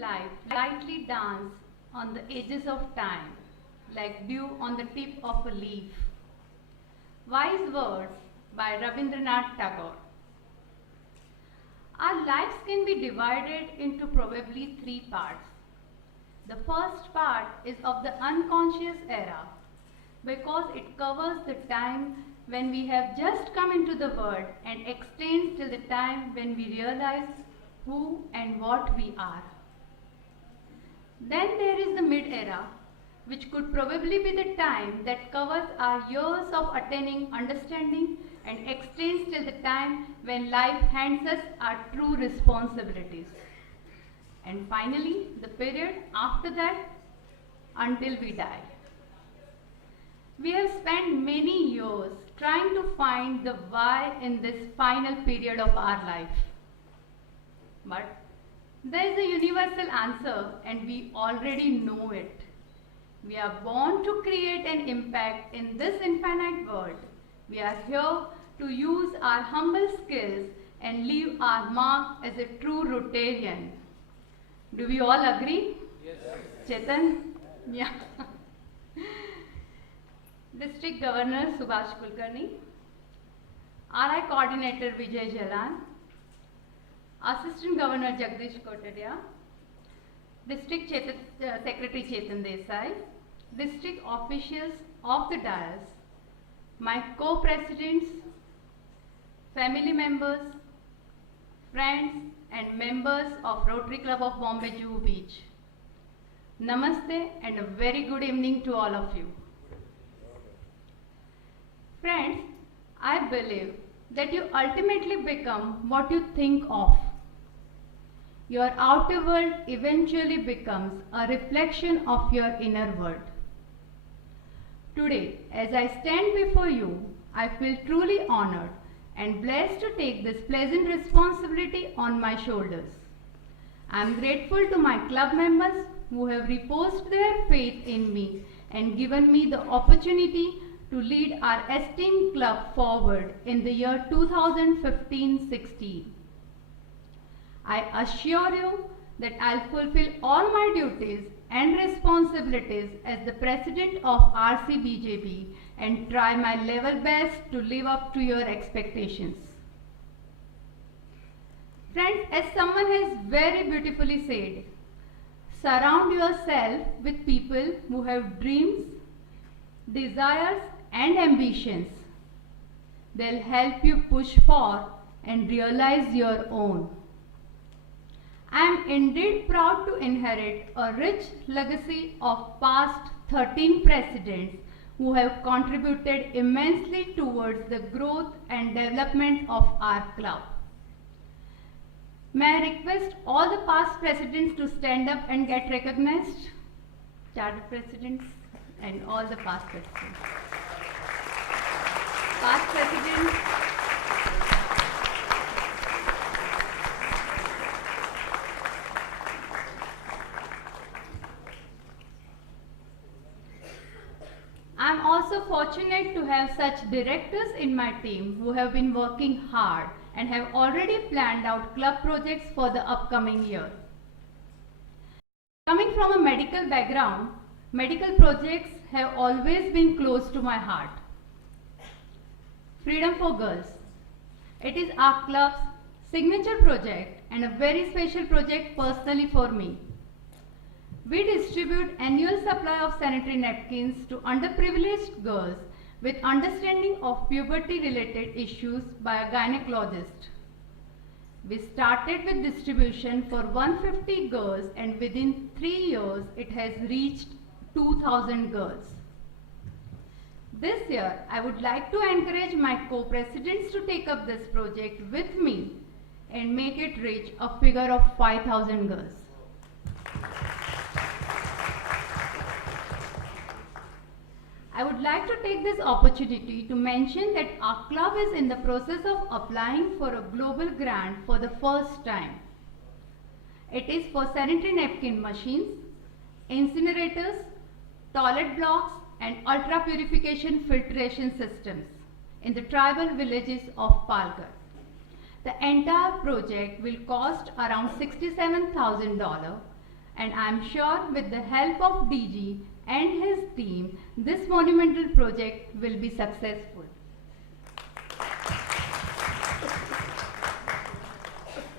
life lightly dance on the edges of time, like dew on the tip of a leaf. Wise words by Rabindranath Tagore. Our lives can be divided into probably three parts. The first part is of the unconscious era because it covers the time when we have just come into the world and extends till the time when we realize who and what we are. Then there is the mid-era, which could probably be the time that covers our years of attaining understanding and extends till the time when life hands us our true responsibilities. And finally, the period after that until we die. We have spent many years trying to find the why in this final period of our life. But there is a universal answer and we already know it. We are born to create an impact in this infinite world. We are here to use our humble skills and leave our mark as a true Rotarian. Do we all agree? Yes. Chetan? Yeah. District Governor Subhash Kulkarni, RI Coordinator Vijay Jalan, Assistant Governor Jagdish Kotadia, District Secretary Chetan Desai, District officials of the dais, my co-presidents, family members, friends and members of Rotary Club of Bombay Juhu Beach. Namaste and a very good evening to all of you. Friends, I believe that you ultimately become what you think of. Your outer world eventually becomes a reflection of your inner world. Today, as I stand before you, I feel truly honored and blessed to take this pleasant responsibility on my shoulders. I am grateful to my club members who have reposed their faith in me and given me the opportunity to lead our esteemed club forward in the year 2015-16. I assure you that I'll fulfill all my duties and responsibilities as the President of RCBJB and try my level best to live up to your expectations. Friends, as someone has very beautifully said, surround yourself with people who have dreams, desires and ambitions. They'll help you push for and realize your own. I am indeed proud to inherit a rich legacy of past 13 presidents who have contributed immensely towards the growth and development of our club. May I request all the past presidents to stand up and get recognized? Charter presidents and all the past presidents. Past presidents. I am also fortunate to have such directors in my team who have been working hard and have already planned out club projects for the upcoming year. Coming from a medical background, medical projects have always been close to my heart. Freedom for Girls. It is our club's signature project and a very special project personally for me. We distribute annual supply of sanitary napkins to underprivileged girls with understanding of puberty-related issues by a gynecologist. We started with distribution for 150 girls and within 3 years it has reached 2,000 girls. This year, I would like to encourage my co-presidents to take up this project with me and make it reach a figure of 5,000 girls. I would like to take this opportunity to mention that our club is in the process of applying for a global grant for the first time. It is for sanitary napkin machines, incinerators, toilet blocks and ultra purification filtration systems in the tribal villages of Palghar. The entire project will cost around $67,000 and I am sure with the help of DG and his team, this monumental project will be successful.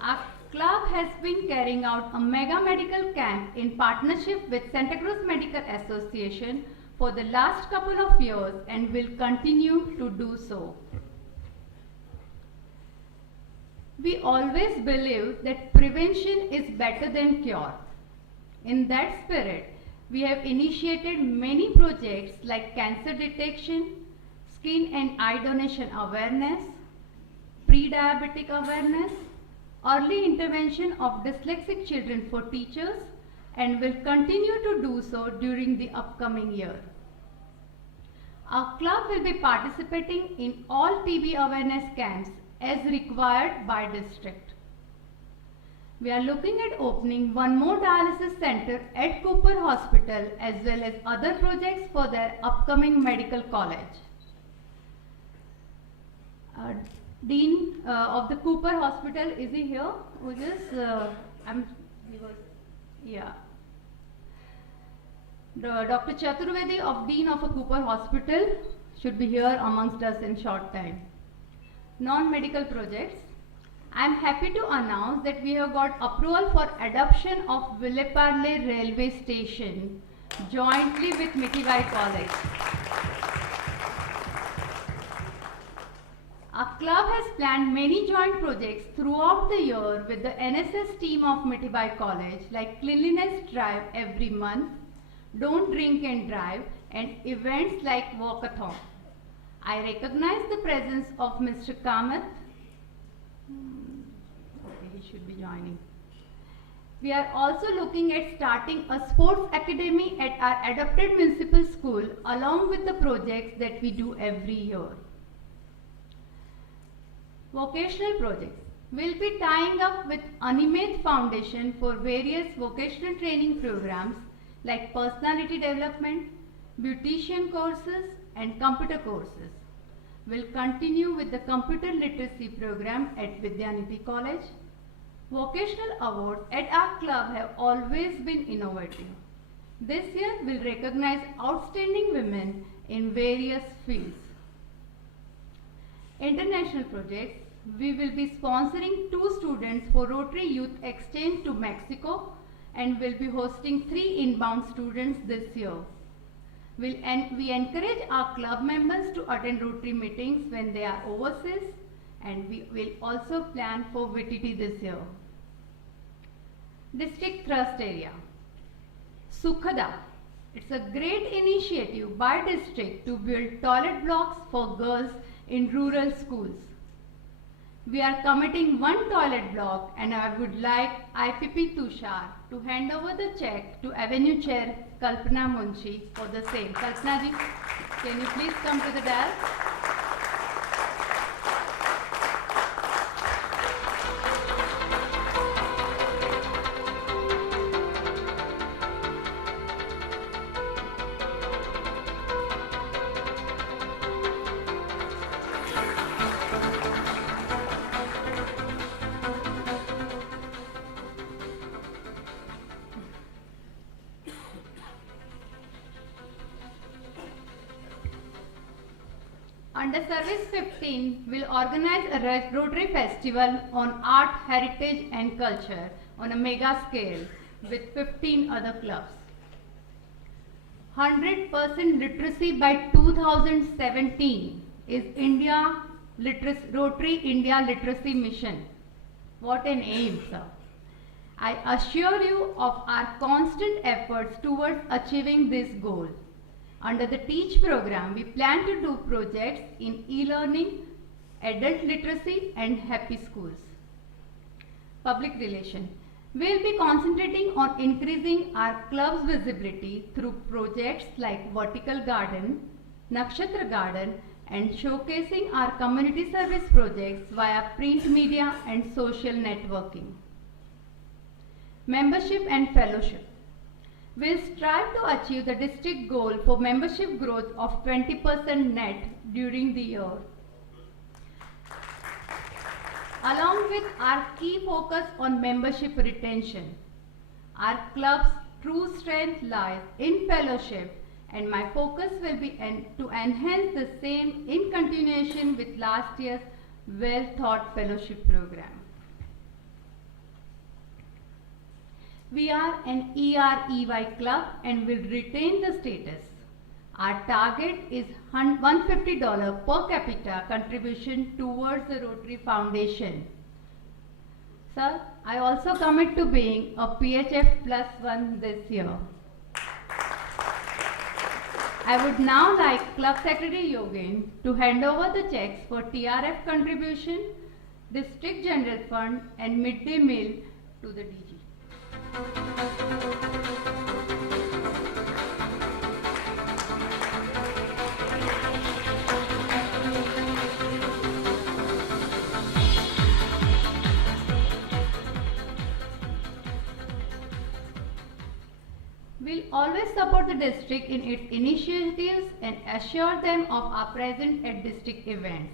Our club has been carrying out a mega medical camp in partnership with Santa Cruz Medical Association for the last couple of years and will continue to do so. We always believe that prevention is better than cure. In that spirit, we have initiated many projects like cancer detection, skin and eye donation awareness, pre-diabetic awareness, early intervention of dyslexic children for teachers, and will continue to do so during the upcoming year. Our club will be participating in all TB awareness camps as required by district. We are looking at opening one more dialysis center at Cooper Hospital as well as other projects for their upcoming medical college. Dean of the Cooper Hospital, is he here? Dr. Chaturvedi of Dean of a Cooper Hospital should be here amongst us in short time. Non-medical projects. I am happy to announce that we have got approval for adoption of Villeparle Railway Station jointly with Mitibai College. Our club has planned many joint projects throughout the year with the NSS team of Mitibai College like cleanliness drive every month, don't drink and drive, and events like walkathon. I recognize the presence of Mr. Kamath. Okay, he should be joining. We are also looking at starting a sports academy at our adopted municipal school along with the projects that we do every year. Vocational projects. We'll be tying up with Animate Foundation for various vocational training programs like personality development, beautician courses, and computer courses. We'll continue with the computer literacy program at Vidyanidhi College. Vocational awards at our club have always been innovative. This year we'll recognize outstanding women in various fields. International projects. We will be sponsoring 2 students for Rotary Youth Exchange to Mexico and will be hosting 3 inbound students this year. We encourage our club members to attend Rotary meetings when they are overseas, and we will also plan for VTT this year. District Thrust Area. Sukhada. It's a great initiative by district to build toilet blocks for girls in rural schools. We are committing 1 toilet block, and I would like IPP Tushar to hand over the check to Avenue Chair Kalpana Munshi for the same. Kalpana ji, can you please come to the dais? Under Service 15 will organize a Rotary Festival on Art, Heritage and Culture on a mega scale with 15 other clubs. 100% literacy by 2017 is Rotary India Literacy Mission. What an aim, sir. I assure you of our constant efforts towards achieving this goal. Under the TEACH program, we plan to do projects in e-learning, adult literacy and happy schools. Public relation. We will be concentrating on increasing our club's visibility through projects like Vertical Garden, Nakshatra Garden and showcasing our community service projects via print media and social networking. Membership and fellowship. We will strive to achieve the district goal for membership growth of 20% net during the year. Along with our key focus on membership retention, Our club's true strength lies in fellowship, and my focus will be to enhance the same in continuation with last year's well-thought fellowship program. We are an EREY club and will retain the status. Our target is $150 per capita contribution towards the Rotary Foundation. Sir, I also commit to being a PHF +1 this year. I would now like Club Secretary Yogen to hand over the checks for TRF contribution, District General Fund and Midday Meal to the DG. We'll always support the district in its initiatives and assure them of our presence at district events.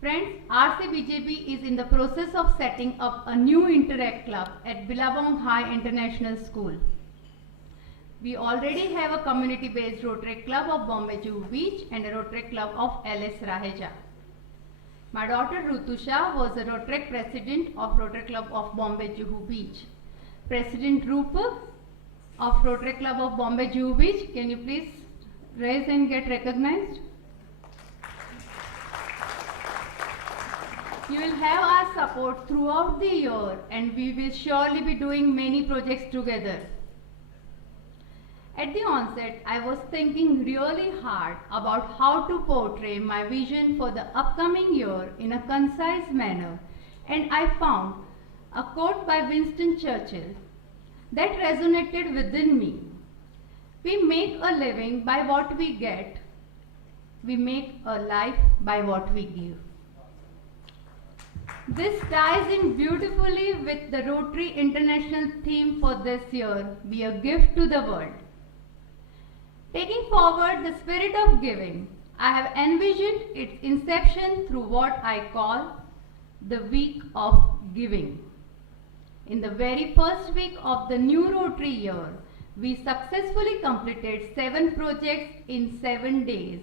Friends, RCBJP is in the process of setting up a new Interact Club at Billabong High International School. We already have a community-based Rotary Club of Bombay Juhu Beach and a Rotary Club of LS Raheja. My daughter Rutusha was the Rotary President of Rotary Club of Bombay Juhu Beach. President Rupak of Rotary Club of Bombay Juhu Beach, can you please raise and get recognized? You will have our support throughout the year and we will surely be doing many projects together. At the onset, I was thinking really hard about how to portray my vision for the upcoming year in a concise manner, and I found a quote by Winston Churchill that resonated within me. We make a living by what we get. We make a life by what we give. This ties in beautifully with the Rotary International theme for this year, Be a Gift to the World. Taking forward the spirit of giving, I have envisioned its inception through what I call the Week of Giving. In the very first week of the new Rotary year, we successfully completed 7 projects in 7 days.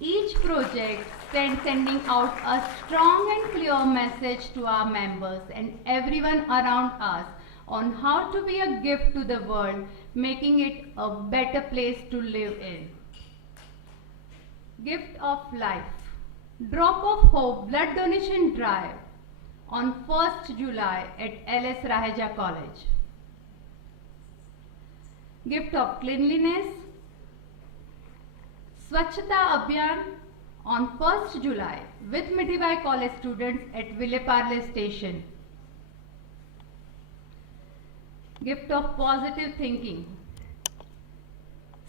Each project sending out a strong and clear message to our members and everyone around us on how to be a gift to the world, making it a better place to live in. Gift of Life. Drop of Hope Blood Donation Drive on 1st July at LS Raheja College. Gift of Cleanliness. Swachhata Abhiyan on 1st July with Mithibai College students at Villeparle Station. Gift of Positive Thinking.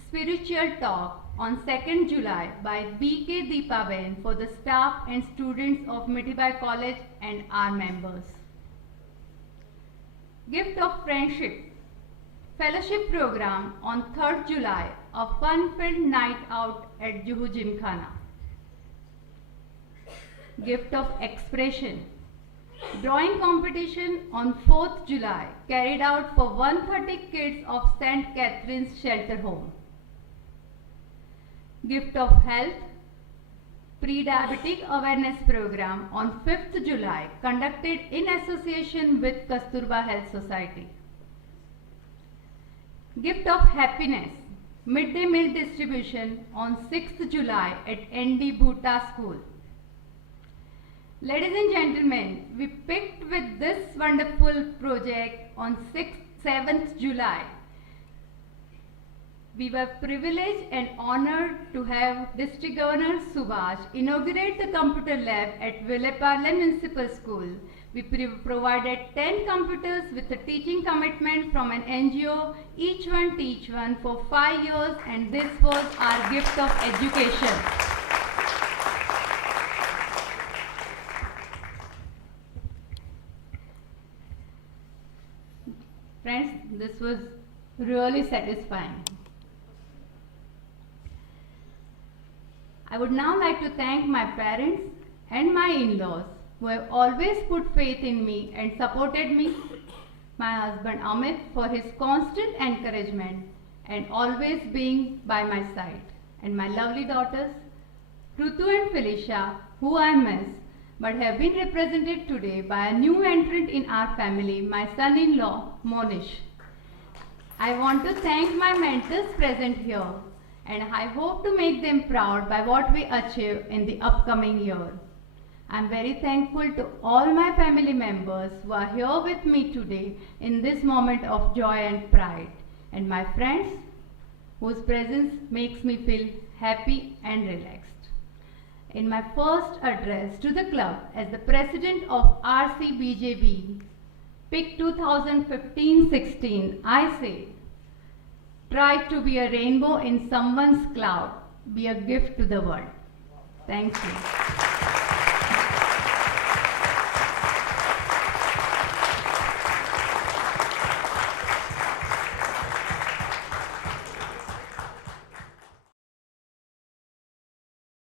Spiritual Talk on 2nd July by B.K. Deepaben for the staff and students of Mithibai College and our members. Gift of Friendship. Fellowship Program on 3rd July, a fun-filled night out at Juhu Gymkhana. Gift of Expression. Drawing competition on 4th July carried out for 130 kids of St. Catherine's Shelter Home. Gift of Health. Pre-diabetic awareness program on 5th July conducted in association with Kasturba Health Society. Gift of Happiness. Midday meal distribution on 6th July at ND Bhuta School. Ladies and gentlemen, we picked with this wonderful project on 7th July. We were privileged and honored to have District Governor Subhash inaugurate the computer lab at Villeparle Municipal School. We provided 10 computers with a teaching commitment from an NGO, each one teach one for 5 years, and this was our gift of education. Friends, this was really satisfying. I would now like to thank my parents and my in-laws who have always put faith in me and supported me my husband Amit for his constant encouragement and always being by my side, and my lovely daughters Rutu and Felicia, who I miss but have been represented today by a new entrant in our family, my son-in-law Monish. I want to thank my mentors present here, and I hope to make them proud by what we achieve in the upcoming year. I am very thankful to all my family members who are here with me today in this moment of joy and pride, and my friends whose presence makes me feel happy and relaxed. In my first address to the club as the president of RCBJB, PIC 2015-16, I say, try to be a rainbow in someone's cloud, be a gift to the world. Thank you.